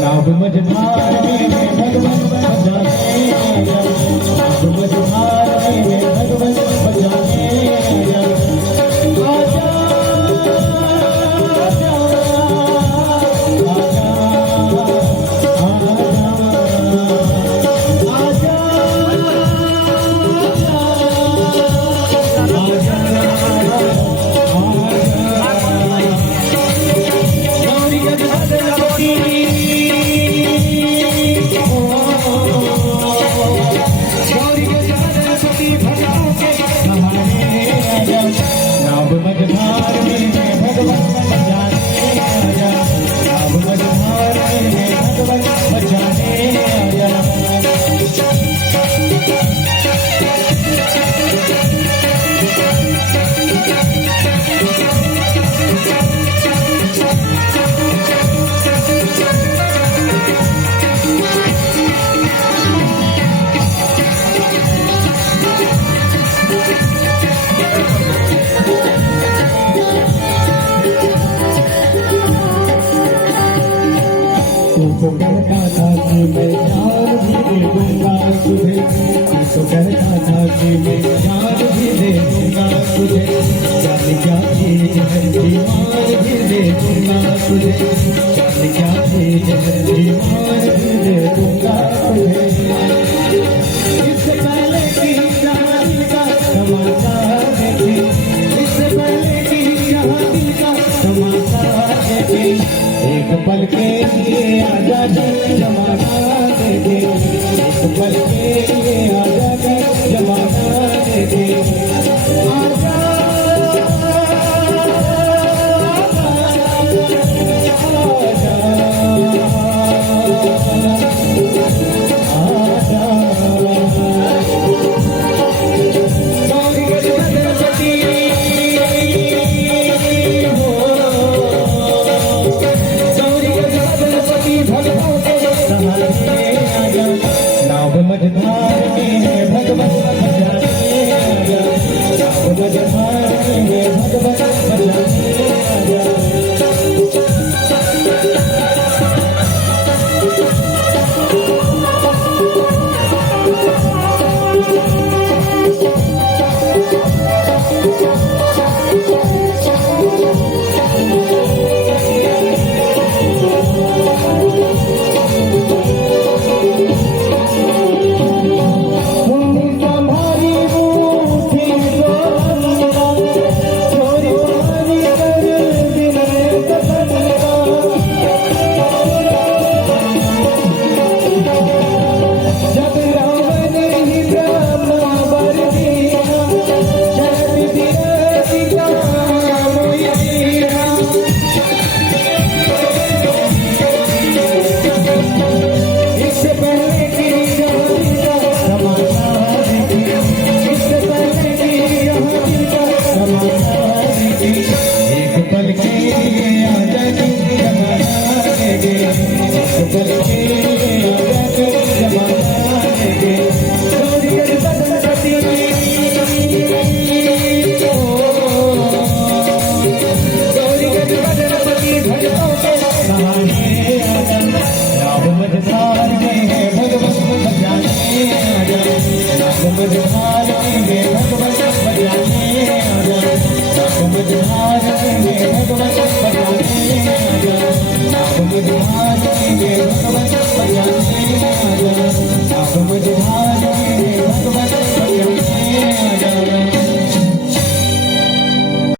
नाव मझधार में भगवन बजाने आया, नाव मझधार में भगवन बजाने आया। आजा आजा आजा नाव मझधार में भगवन बजाने आया, नाव मझधार में भगवन बजाने आया। तू तो कहता था कि मैं जान भी दे दूंगा तुझे, तू तो कहता था कि मैं जान भी दे दूंगा तुझे, जान क्या चीज है दीवार भी दे दूंगा तुझे, जान क्या चीज है दीवार भी दे दूंगा तुझे। इससे पहले की कहानी का तमाशा देखी, इससे पहले की कहानी का तमाशा देखी। एक पल के लिए आजा जमाना देखे, एक पल के लिए आजा जमाना देखे। आजा नाव मझधार में भगवन बजाने आया, नाव मझधार में भगवन बजाने आया। मुझे